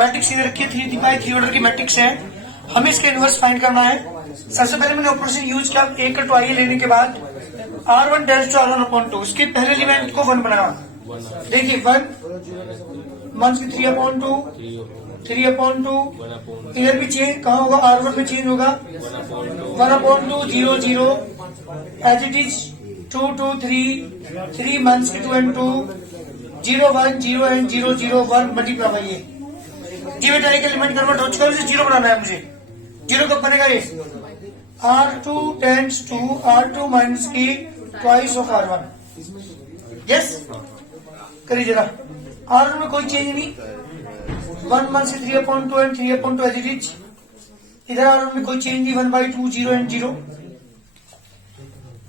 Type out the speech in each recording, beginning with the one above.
Matrix इधर रखी है, 3 ऑर्डर की मैट्रिक्स है, हमें इसका इनवर्स फाइंड करना है। सबसे पहले मैंने ऑपरेशन यूज किया, ए का टू आई लेने के बाद R1 tends to R1 upon 2, उसके पहले एलिमेंट को 1 बनाया। देखिए 1 मान के 3 अपॉन 2, 3 अपॉन 2, इधर भी चेंज कहाँ होगा, R1 में चेंज होगा 1 upon 2, 0 0 as it is 2 2 3 3 months के 2 एंड 2 0 1 0 एंड 0 0 1 मल्टीप्लाई बाई ये। जी बेटा एक एलिमेंट कन्वर्ट हो चुका है, जीरो बनाना है मुझे। जीरो कब बनेगा ये, R2 tends to R2 minus की ट्वाइस ऑफ R1। यस करिए जरा, R1 में कोई चेंज नहीं, 1 मंथ से 3 upon 2 and 3 upon 2 as it is. इधर R1 में कोई चेंज नहीं, 1/2 0 एंड 0।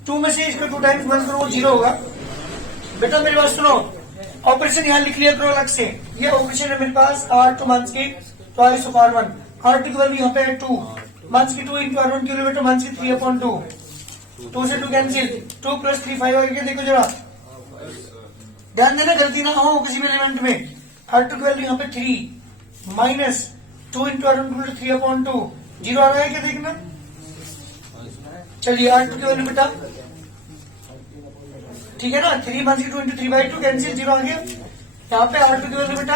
2 में से इसका 2 टाइम्स 1 करो वो 0 होगा। बेटा मेरी बात सुनो, ऑपरेशन यहाँ लिख लिया करो अलग से। ये ऑपरेशन है मेरे पास R2 मंथ्स की ट्वाइस ऑफ R1। R2 की वैल्यू यहाँ पे है 2 मंथ्स की 2 इंटू R1 की वैल्यू मंथ्स की 3 अपॉन 2, 2 से 2 कैंसिल, 2 प्लस 3 5 आगे देखो जरा, ध्यान देना गलती ना हो किसी भी एलिमेंट में। R2 की वैल्यू यहाँ पे 3 माइनस 2 इंटू R1 की 3 अपॉन 2, 0 आ रहा है क्या देखना। चलिए R2 की वैल्यू बेटा ठीक है ना, 3 मंथ्स की 2 इंटू 3/2 कैंसिल, 0 आ गया। यहाँ पे R2 की वैल्यू बेटा,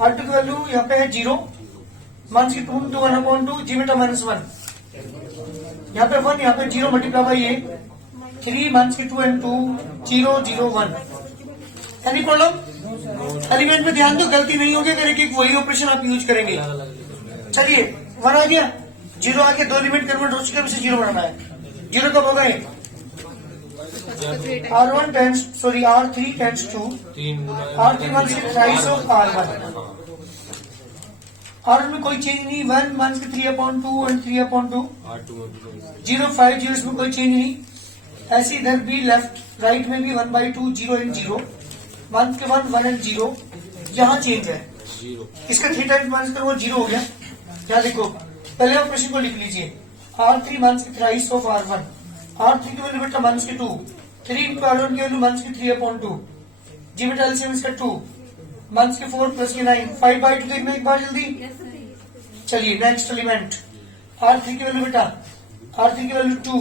R2 की वैल्यू यहाँ पे है 0 मंथ्स की 2 इंटू 1 अपॉन 2, जी बेटा -1, यहाँ पे 1, यहाँ पे 0 मल्टीप्लाई बाई ये 3 मंथ्स की 2 एंड 2 0 0 1। एनी प्रॉब्लम, एलिमेंट में ध्यान दो गलती नहीं होगी अगर एक वही ऑपरेशन आप यूज करेंगे। चलिए 1 आ गया, 0 आ गया, 2 एलिमेंट कन्वर्ट हो चुके हैं, उसे 0 बनाना है। 0 कब होगा ये, R1 tends sorry R3 tends to R3 minus की ट्वाइस ऑफ R1। R1 में कोई चेंज नहीं, 1 मंथ्स की 3 अपॉन 2 एंड 3 अपॉन 2, 0 5 0 इसमें कोई चेंज नहीं। ऐसे इधर भी लेफ्ट राइट में भी 1/2 0 एंड 0, मंथ के 1 1 एंड 0, यहाँ चेंज है। इसका 3 टाइम्स माइनस करो वो 0 हो गया। क्या देखो पहले ऑपरेशन को लिख लीजिए, R3 मंथ्स की थ्राइस ऑफ R1। R3 की वैल्यू बेटा मंथ्स की 2, 3 इंटू R1 की वैल्यू मंथ्स की 3 अपॉन 2, जी बेटा एलसीएम इसका 2 मंथ्स के 4 प्लस के 9, 5/2 देखना एक बार जल्दी। चलिए नेक्स्ट एलिमेंट R3 की वैल्यू बेटा, R3 की वैल्यू 2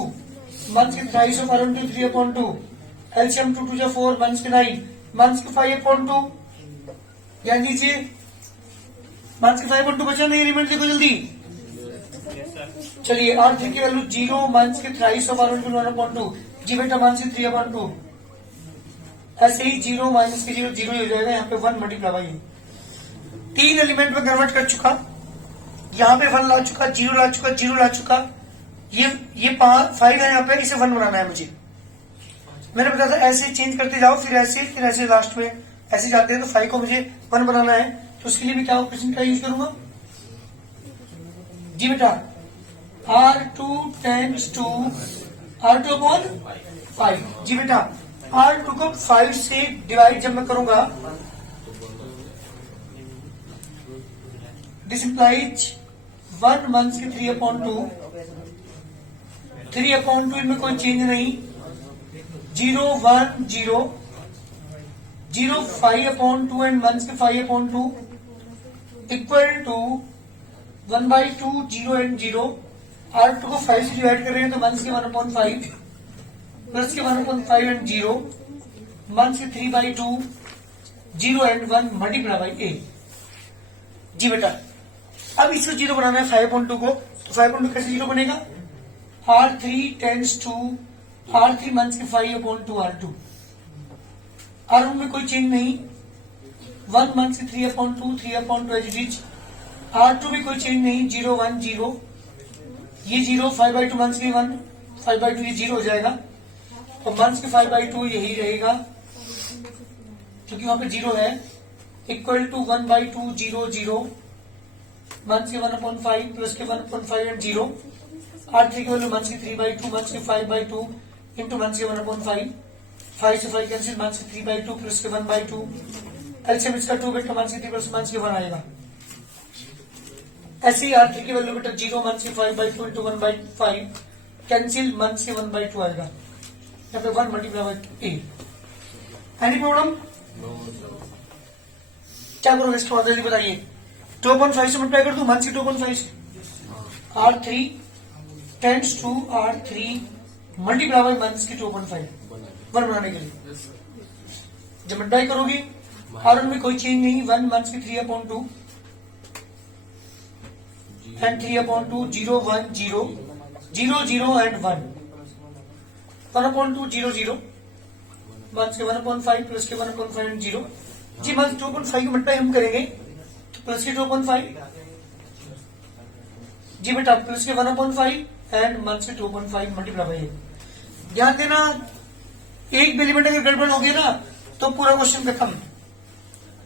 मंथ्स की थ्राइस ऑफ R1 की 3 अपॉन 2, एलसीएम 2 2 4 मंथ्स के 9 मंथ्स के 5 अपॉन 2, ध्यान दीजिए मंथ्स के 5 अपॉन 2 बचा नहीं, एलिमेंट देखो जल्दी। चलिए R3 की वैल्यू 0 मंथ्स की थ्राइस ऑफ R1 की 1 अपॉन 2, जी बेटा मंथ्स की 3 अपॉन 2। ऐसे ही 0 माइनस के 0 0 ही हो जाएगा, यहाँ पे 1 मल्टीप्लाई बाई 3 एलिमेंट में कन्वर्ट कर चुका, यहाँ पे 1 ला चुका, 0 ला चुका, 0 ला चुका, ये 5 है यहाँ पे, इसे 1 बनाना है मुझे। मैंने बताया था ऐसे चेंज करते जाओ, फिर ऐसे लास्ट में ऐसे जाते हैं, तो 5 को मुझे 1 बनाना है, तो उसके लिए भी क्या ऑपरेशन का यूज करूंगा, जी बेटा R2 tends to R2 upon 5, जी बेटा R2 को 5 से डिवाइड जब मैं करूंगा, दिस इंप्लाइज 1 मंथ की 3 अपॉन 2, 3 अपॉन 2 इनमें कोई चेंज नहीं, 0 1 0 0 5 अपॉन 2 एंड मंथ्स के 5 upon 2 equal to 1/2 0 and 0। R2 को 5 से डिवाइड कर रहे हैं तो मंथ्स के 1/5 प्लस के 1/5 एंड 0, मंथ्स के 3/2 0 एंड 1 मल्टीप्लाई बाई ए, जी बेटा। अब इसको 0 बनाना है 5/2 को, तो 5/2 कैसे 0 बनेगा, R3 tends to R3 months के 5 अपॉन 2 R2। R1 में कोई चेंज नहीं, 1 मंथ्स के 3 upon 2 3 upon 2 as it is. R2 में कोई चेंज नहीं, 0 1 0, ये 0 5/2 मंथ्स के 1 5/2 ये 0 हो जाएगा, और मंथ्स के 5/2 यही रहेगा क्योंकि वहां पे 0 है, इक्वल टू 1/2 0 0 मंथ्स के 1/5 प्लस के 1/5 एंड 0। R3 की वैल्यू मंथ्स के 3/2 मंथ्स के 5/2 इंटू मंथ्स के 1/5, 5 से 5 कैंसिल, मंथ्स के 3/2 प्लस के 1/2, एलसीएम इसका 2 बेटा मंथ्स के 3 प्लस मंथ्स के 1 आएगा। ऐसे ही R3 की वैल्यू बेटा 0 मंथ्स के 5/2 इंटू 1/5 कैंसिल, मंथ्स के 1/2 आएगा, यहाँ पे 1 multiply by A. Any problem, क्या करोगे इसके बाद जल्दी बताइए। 2.5 से मल्टीप्लाई कर दूं, 1 से 2.5 से R3 tends to R3 multiply by 1 की 2.5 1 बनाने के लिए। जब मल्टीप्लाई करोगे R1 में कोई चेंज नहीं, 1 1 की 3/2 and 3/2 0 1 0 0 0 and 1 1/2 0 0 1 के 1/5 प्लस के 1/5 and 0 जी। 1 2.5 को मल्टीप्लाई हम करेंगे तो प्लस के 2.5 जी बेटा, प्लस के 1/5 एंड 1 से 2.5 मल्टीप्लाई बाय। ध्यान देना, एक भी एलिमेंट अगर गड़बड़ हो गया ना तो पूरा क्वेश्चन खत्म।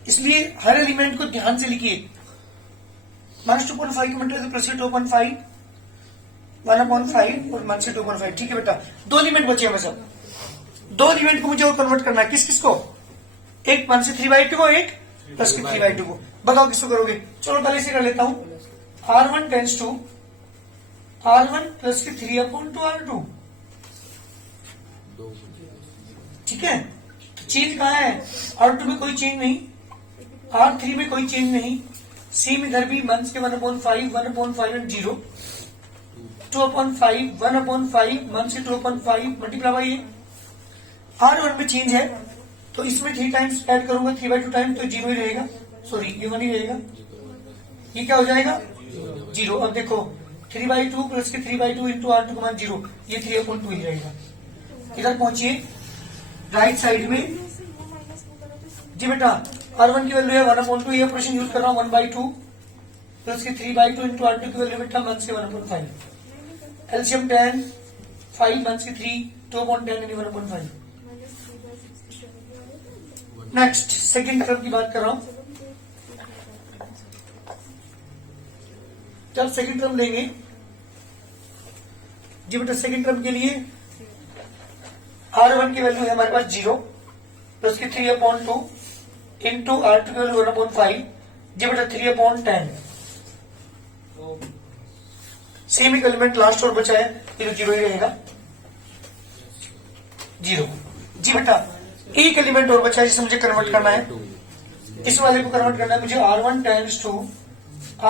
इसलिए हर एलिमेंट को ध्यान से लिखिए। -2.5 की मल्टीप्लाई प्लस के 2.5 1/5 और 1 से 2.5। ठीक है बेटा, दो एलिमेंट बचे हैं सब। दो एलिमेंट को मुझे और कन्वर्ट करना है। किस किस को? एक 1 से 3/2 को, एक प्लस के 3/2 को। बताओ किसको करोगे? चलो पहले से कर लेता हूं। R1 tends to R1 plus के 3/2 R2। ठीक है, चेंज कहाँ है? R2 में कोई चेंज नहीं, R3 में कोई चेंज नहीं, सेम इधर भी 1 के 1/5 1/5 एंड 0 2/5 1/5 1 से 2/5 मल्टीप्लाई बाय। R1 में चेंज है तो इसमें 3 टाइम्स ऐड करूंगा, 3/2 टाइम तो 0 ही रहेगा, सॉरी ये 1 ही रहेगा। ये क्या हो जाएगा? 0। अब देखो 3/2 प्लस के 3/2 इंटू R2 का मान 0, ये 3/2 ही रहेगा। इधर पहुंचिए राइट साइड में जी बेटा, R1 की वैल्यू है 1/2, ये ऑपरेशन यूज कर रहा हूं 1/2 प्लस के 3/2 इंटू R2 की वैल्यू बेटा 1 से 1/5। एलसीएम 10 5 1 से 3 2/10 यानी 1/5। नेक्स्ट सेकेंड टर्म की बात कर रहा हूं। जब सेकेंड टर्म लेंगे जी बेटा, सेकेंड टर्म के लिए R1 की वैल्यू है हमारे पास 0 प्लस की 3/2 इंटू R2 की वैल्यू 1/5 जी बेटा 3/10। सेम एक एलिमेंट लास्ट और बचा है, ये तो 0 ही रहेगा 0 जी बेटा। एक एलिमेंट और बचा है जिसे मुझे कन्वर्ट करना है। इस वाले को कन्वर्ट करना है मुझे। R1 टेंड्स टू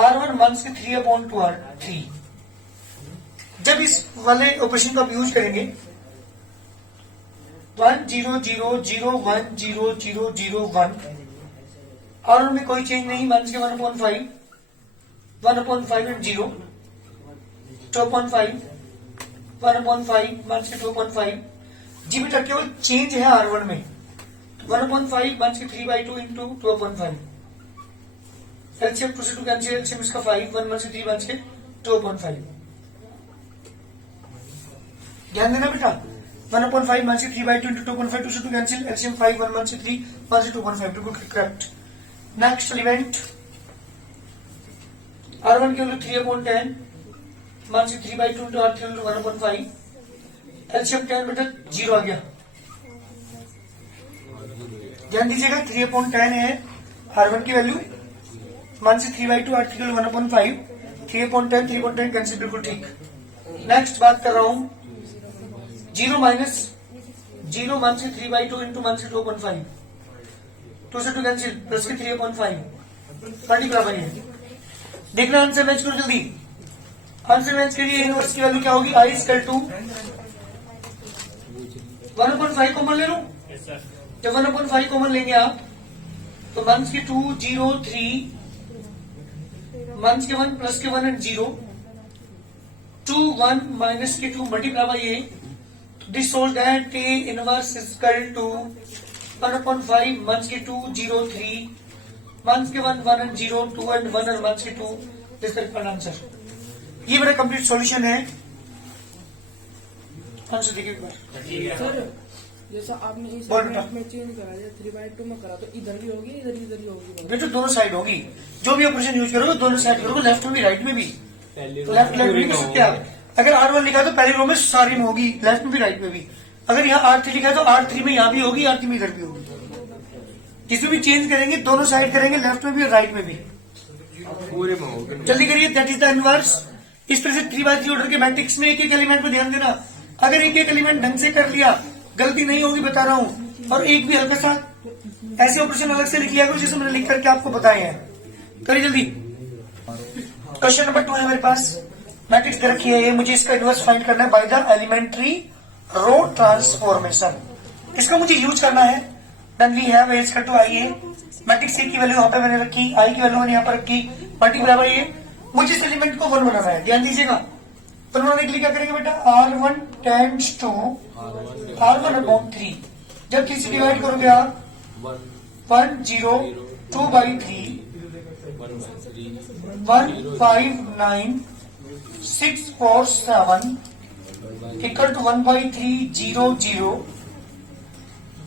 R1 1 से 3/2 R3। जब इस वाले ऑपरेशन का यूज करेंगे 1 0 0 0 1 0 0 0 1, R1 में कोई चेंज नहीं, 1 के 1/5 1/5 एंड 0 2/5 1/5 1 से 2/5 जी बेटा। केवल चेंज है R1 में 1/5 1 से 3/2 इंटू 2/5। एलसीएम 2 से 2 कैंसिल, एलसीएम इसका 5 1 1 से 3 1 से 2/5। ध्यान देना बेटा, 1/5 1 से 3/2 इंटू 2/5 2 से 2 कैंसिल, एलसीएम 5 1 1 से 3 1 से 2/5। बिल्कुल करेक्ट। नेक्स्ट एलिमेंट R1 की वैल्यू 3/10 1 से 3/2 इंटू R3 इंटू 1/5। एलसीएम 10 बेटा 0 आ गया। ध्यान दीजिएगा 3/10 है R1 की वैल्यू, 1 से 3/2 R3 की वैल्यू 1/5 3/10 3/10 कैंसिल, बिल्कुल ठीक। नेक्स्ट बात कर रहा हूं 0 माइनस 0 1 से 3/2 इंटू 1 से 2/5 2 से 2 कैंसिल प्लस के 3/5 मल्टीप्लाई बाय। देखना आंसर मैच करो जल्दी। आंसर मैच के लिए इनवर्स की वैल्यू क्या होगी? I इक्वल टू 1/5 कॉमन ले लो। जब 1/5 कॉमन लेंगे आप तो 1 के 2 0 3 1 के 1 प्लस के 1 एंड 0 2 1 माइनस के 2 मल्टीप्लाई बाय ये। This shows that A inverse is equal to 1/5 1 के 2 0 3 1 के 1 1 एंड 0 2 एंड 1 और 1 के 2। This correct answer. ये मेरा कंप्लीट सॉल्यूशन है। आंसर देखिए एक बार सर। जैसा आपने इस बोल बेटा। में चेंज करा, 3/2 में करा तो इधर भी होगी इधर ही होगी। बेटा दोनों साइड होगी, जो भी ऑपरेशन यूज करोगे दोनों साइड करोगे, लेफ्ट में भी राइट में भी। लेफ्ट में कर सकते हैं आप। अगर R1 लिखा तो पहली रो में सारी में होगी, लेफ्ट में भी राइट में भी। अगर यहाँ R3 लिखा है तो R3 में यहाँ भी होगी, R3 में इधर भी होगी। जिसमें भी चेंज करेंगे दोनों साइड करेंगे, लेफ्ट में भी और राइट में भी। पूरे में होगा। जल्दी करिए, दैट इज द इनवर्स। इस तरह से 3x3 ऑर्डर के मैट्रिक्स में एक एक एलिमेंट पर ध्यान देना। अगर एक एक एलिमेंट ढंग से कर लिया गलती नहीं होगी, बता रहा हूं। और एक भी हल्का सा ऐसे ऑपरेशन अलग से लिख लिया करो जैसे मैंने लिख करके आपको बताए हैं। करिए जल्दी। क्वेश्चन नंबर 2 है मेरे पास, मैट्रिक्स दे रखी है ये, मुझे इसका इनवर्स फाइंड करना है by the elementary row transformation. इसका मुझे यूज करना है। Then we have A equal to I A, matrix A की वैल्यू यहाँ पे मैंने रखी, आई की वैल्यू मैंने यहाँ पर रखी, मल्टीप्लाई बाय ए। मुझे इस एलिमेंट को 1 बनाना है, ध्यान दीजिएगा। तो बनाने के लिए क्या करेंगे बेटा, R1 tends to R1 upon 3। जब 3 से डिवाइड करोगे आप 1 0 2 by 3 1 5 9 6 4 7 equal to 1 by 3 0 0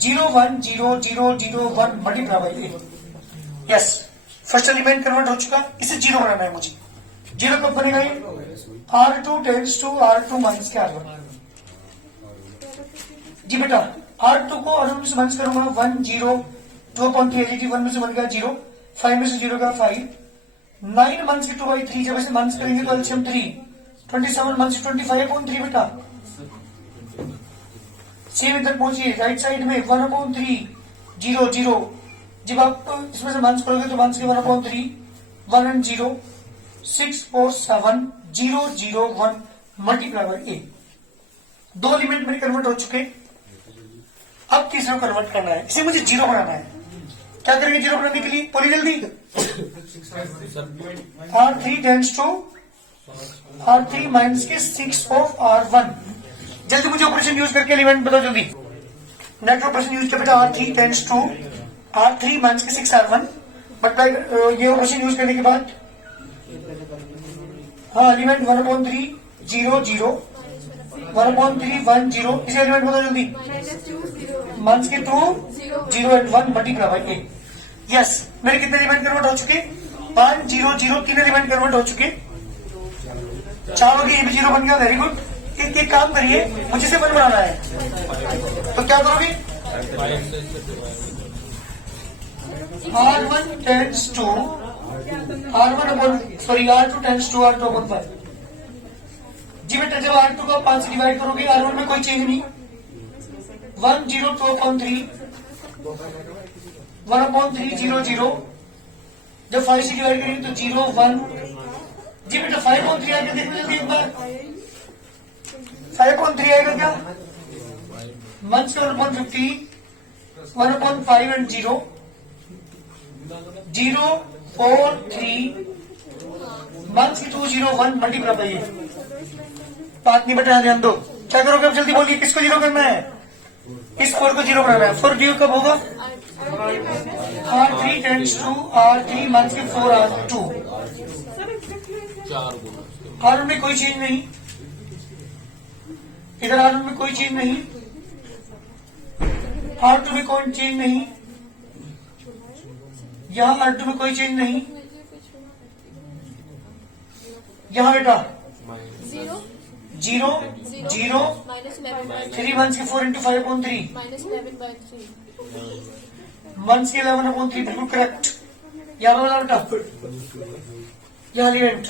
0 1 0 0 0 1 multiply by A. Yes, first element convert हो चुका, इसे 0 बनाना है मुझे। 0 कब बनेगा ये, R2 tends to R2 minus के R1। जी बेटा, R2 को R1 से माइनस करूंगा 1 0 2 अपॉन 3 एलईडी, 1 में से 1 गया 0, 5 में से 0 गया 5, 9 माइनस के 2 by 3, जब इसे माइनस करेंगे तो एलसीएम 3, 27 माइनस 25 अपॉन 3 बेटा। सेम इधर पहुंचिए राइट साइड में 1 अपॉन 3 0 0, जब आप इसमें से माइनस करोगे तो माइनस के 1 upon 3 1 and 0 6 4 7 0 0 1 multiply by A. 2 element मेरे कन्वर्ट हो चुके, अब तीसरा कन्वर्ट करना है, इसे मुझे 0 बनाना है। क्या करेंगे 0 बनाने के लिए, बोली जल्दी। R3 tends to R3 minus के 6 ऑफ R1। जल्दी मुझे ऑपरेशन यूज करके एलिमेंट बताओ जल्दी। नेट ऑपरेशन यूज करके R3 tends to R3 minus के 6 R1, बट ये ऑपरेशन यूज करने के बाद हाँ एलिमेंट 1 अपॉन 3 0 0 1 अपॉन 3 1 0, इसे एलिमेंट बताओ जल्दी। माइनस के 2 0 and 1 multiply by A. Yes, मेरे कितने एलिमेंट कन्वर्ट हो चुके, 5 0 0, 3 एलिमेंट कन्वर्ट हो चुके, 4 हो गए, ये भी 0 बन गया, वेरी गुड। एक काम करिए, मुझे से 1 बनाना है, तो क्या करोगे, R1 tends to R1 upon sorry R2 tends to R2 upon 5। जी बेटा, जब R2 को 5 से डिवाइड करोगे R1 में कोई चेंज नहीं, 1 0 2 अपॉन 3 1 अपॉन 3 0 0, जब 5 से डिवाइड करेंगे तो 0 1। जी बेटा 5 अपॉन 3 आएगा, देखो जल्दी एक बार, 5 अपॉन 3 आएगा क्या, 1 से 1 अपॉन 15 1 अपॉन 5 एंड 0 0 4 3 1 से 2 0 1 मल्टीप्लाई बाय ए। बात नहीं बेटा, ध्यान दो, क्या करोगे अब जल्दी बोलिए, किसको 0 करना है, इस 4 को 0 बनाना है। 4 जीरो कब होगा, R3 tends to R3 minus के 4 R2। R1 में कोई चीज नहीं, इधर R1 में कोई चीज नहीं, R2 में कोई चीज नहीं, यहाँ R2 में कोई चीज नहीं, यहाँ बेटा 0 0 3 1 के 4 इंटू 5 अपॉन 3 1 के 11 अपॉन 3, बिल्कुल करेक्ट। यहाँ वाला बेटा, यहाँ एलिमेंट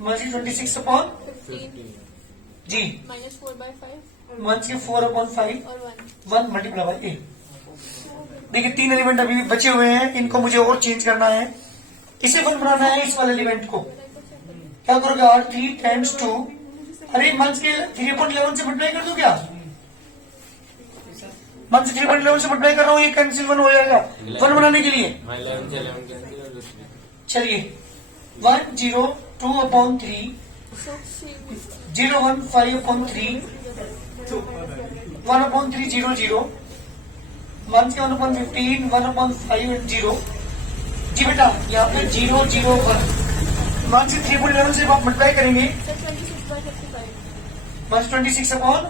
-26 अपॉन जी -4 के 4 अपॉन 5 1 मल्टीप्लाई बाय ए। देखिए 3 एलिमेंट अभी भी बचे हुए हैं, इनको मुझे और चेंज करना है, इसे 1 बनाना है इस वाले एलिमेंट को। क्या करोगे, R3 टेंड्स टू, अरे मंथ के 3/11 से मल्टीप्लाई कर दो क्या, मंथ से 3/11 से मल्टीप्लाई कर रहा हूँ, ये कैंसिल 1 हो जाएगा 1 बनाने के लिए। चलिए 1 0 2 अपॉन 3 0 1 5 अपॉन 3 1 अपॉन 3 0 0 1 के 1 अपॉन 15 1 अपॉन 5 एंड 0। जी बेटा यहाँ पे 0 0 1 1 से 3/11 से आप मल्टीप्लाई करेंगे, 26 अपॉन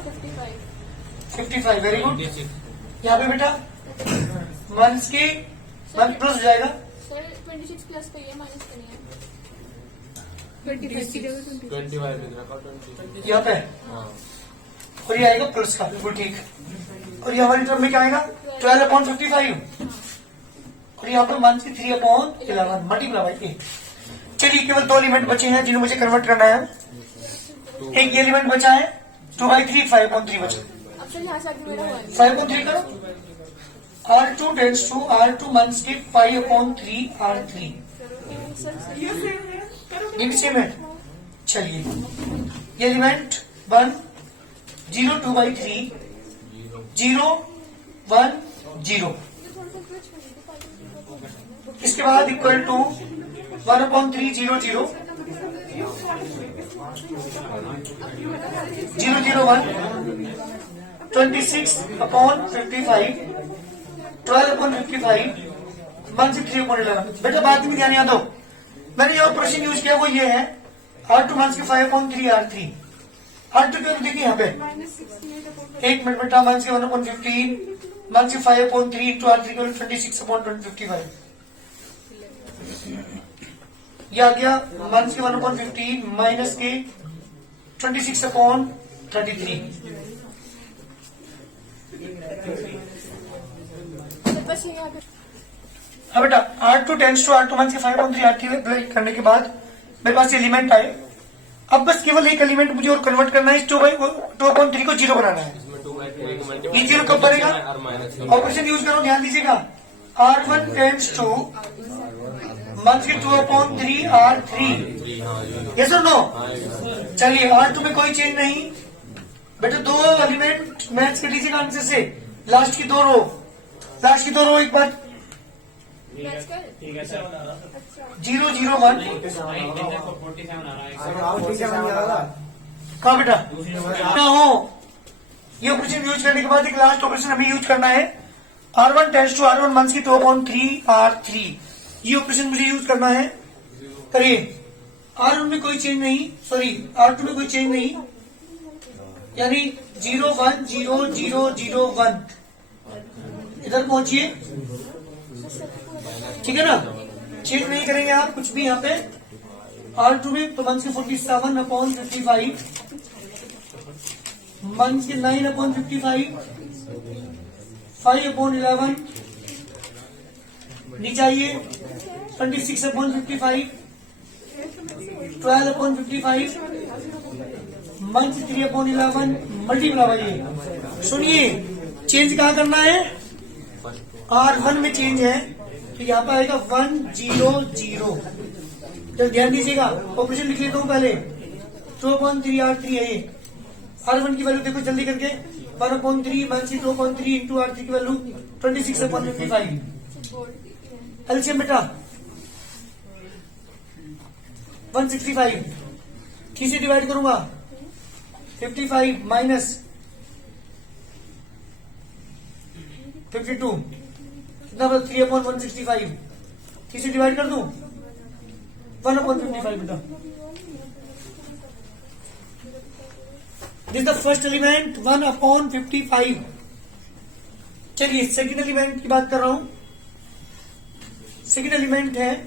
55, वेरी गुड। यहाँ पे बेटा मंथ्स के मंथ प्लस हो जाएगा, सर 26 प्लस का ये माइनस करनी है, 25 यहाँ पे और ये आएगा प्लस का, बिल्कुल ठीक। और ये हमारी टर्म में क्या आएगा 12 अपॉन 55, और यहाँ पे मंथ की 3 अपॉन 11 मल्टीप्लाई बाय ए। चलिए केवल 2 एलिमेंट बचे हैं जिन्हें मुझे कन्वर्ट करना है। एक ये एलिमेंट बचा है 2/3 5/3 बचा, अब सर यहाँ से आगे मेरा हुआ है। 5/3 करो, R2 tends to R2 months के 5/3 R3 ये भी सेम है। चलिए ये एलिमेंट 1 0 2/3 0 1 0 इसके बाद इक्वल टू 1/3 0 0 0 0 1 26/55 12/55 1/3/11। बेटा बात में ध्यान याद हो, मैंने जो ऑपरेशन यूज किया वो ये है R2 मंथ्स के 5/3 R3 R2 की वैल्यू देखिए यहाँ पे 1 मिनट बेटा मंथ्स के 1/15 मंथ्स के 5/3 इंटू R3 की वैल्यू 26/55 ये आ गया मंथ्स के 1/15 माइनस के 26/33। बस ये आगे हाँ बेटा R2 tends to R2 months के 5/3 R3 करने के बाद मेरे पास एलिमेंट आए। अब बस केवल एक एलिमेंट मुझे और कन्वर्ट करना है, 2/3 को 0 बनाना है। ये 0 कब बनेगा? ऑपरेशन यूज करो, ध्यान दीजिएगा। R1 टेंड्स टू मंथ्स के 2/3 R3 यस और नो। चलिए R2 में कोई चेंज नहीं बेटा, दो एलिमेंट मैच कर लीजिएगा आंसर से। लास्ट की दो रो एक बार मैच कर 0 0 1 कहा बेटा ना हो। ये ऑपरेशन यूज करने के बाद एक लास्ट ऑपरेशन हमें यूज करना है। R1 tends to R1 months की 2/3 R3 ये ऑपरेशन मुझे यूज करना है। करिए R1 में कोई चेंज नहीं, सॉरी R2 में कोई चेंज नहीं, यानी 0 1 0 0 0 1 इधर पहुंचिए, ठीक है ना। चेंज नहीं करेंगे आप कुछ भी यहाँ पे। R2 में तो मंथ्स के 47/55 मंथ्स के 9/55 5/11 नीचे आइए 26/55 12/55 मंथ्स 3/11 मल्टीप्लाई। सुनिए चेंज कहाँ करना है? R1 में चेंज है तो यहाँ पर आएगा 1 0 0। तो ध्यान दीजिएगा, ऑपरेशन लिख लेता हूँ पहले। 2/3 R3 है ये। R1 की वैल्यू देखो जल्दी करके 1/3 मंथ्स की 2/3 इंटू R3 की वैल्यू 26/55 एलसीएम बेटा 165 3 से डिवाइड करूंगा 55 माइनस 52 कितना बता 3/165 3 से डिवाइड कर दूं 1/55 बेटा। This the first element 1/55। चलिए सेकंड एलिमेंट की बात कर रहा हूं। सेकंड एलिमेंट है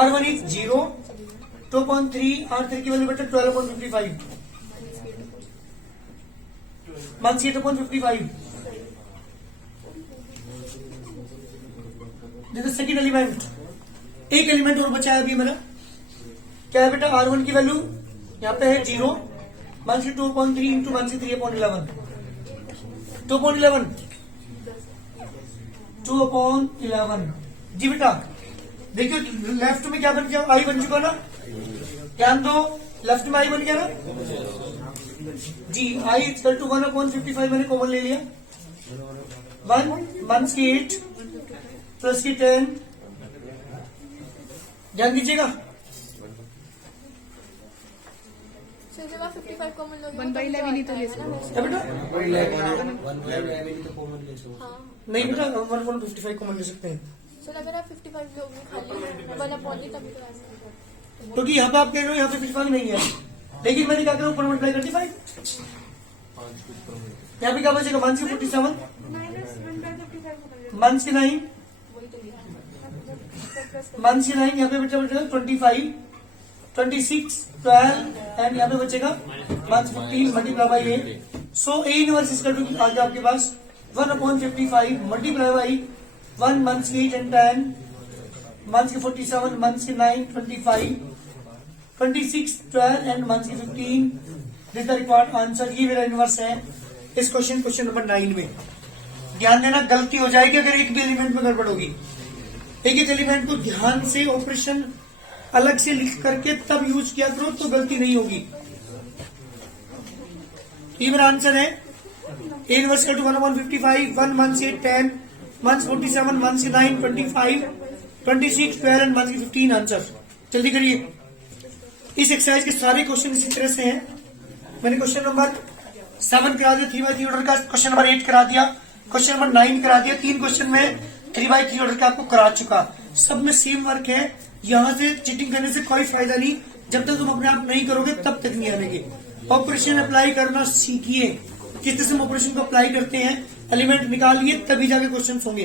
R1 इज 0 2/3 R3 की वैल्यू बेटा 12/55 मंथ्स 8/55। सेकंड एलिमेंट एक एलिमेंट और बचा है अभी मेरा, क्या है बेटा? R1 की वैल्यू यहाँ पे है 0 मंथ्स की 2/3 इंटू मंथ्स की 3/11 2/11 जी बेटा। देखियो लेफ्ट में क्या बन गया? आई बन चुका ना, ध्यान दो। लेफ्ट में आई बन गया ना जी। आई इक्वल टू 1/55 मैंने कॉमन ले लिया। 1 मंथ्स की 8 प्लस की 10 ध्यान दीजिएगा। सो जगह 55 कॉमन लोगे 1/11 ही तो ले सकते क्या बेटा? हाँ नहीं बेटा 1/55 कॉमन ले सकते हैं सो लग रहा है 55 लोग खाली 1/3 तभी तो आंसर। क्योंकि यहाँ पे आप कह रहे हो यहाँ पे 55 नहीं है, लेकिन मैंने क्या करा ऊपर मल्टीप्लाई कर दी 5। यहाँ पे क्या बचेगा? मंथ्स की 47 मंथ्स की 9 वही तो लिया मंथ्स की 9 यहाँ पे बचेगा 25 26 12 एंड यहाँ पे बचेगा months 15 multiply by 8। So A inverse इसका टू आ गया आपके पास 1/55 मल्टीप्लाई बाई 1 मंथ्स की 8 एंड 10 मंथ्स की 47 मंथ्स की 9 25 26 12 एंड मंथ्स की 15। This the required answer. ये मेरा इनवर्स है इस क्वेश्चन नंबर 9 में। ध्यान देना, गलती हो जाएगी अगर एक भी एलिमेंट में गड़बड़ होगी। एक एक एलिमेंट को ध्यान से ऑपरेशन अलग से लिख करके तब यूज किया करो तो गलती नहीं होगी। ये मेरा आंसर है a inverse equal to 1/55, 1 1 से 10, 1 से 47, 1 से 9, 25, 26, 12 एंड 1 से 15 आंसर। जल्दी करिए। इस एक्सरसाइज के सारे क्वेश्चन इसी तरह से हैं। मैंने क्वेश्चन नंबर 7 करा दिया 3/3 ऑर्डर का, क्वेश्चन नंबर 8 करा दिया, क्वेश्चन नंबर 9 करा दिया। 3 क्वेश्चन में 3/3 ऑर्डर का आपको करा चुका। सब में सेम वर्क है। यहाँ से चीटिंग करने से कोई फायदा नहीं। जब तक तुम अपने आप नहीं करोगे तब तक नहीं आने के। ऑपरेशन अप्लाई करना सीखिए। किस तरह से हम ऑपरेशन को अप्लाई करते हैं, एलिमेंट निकालिए, तभी जाके क्वेश्चन होंगे।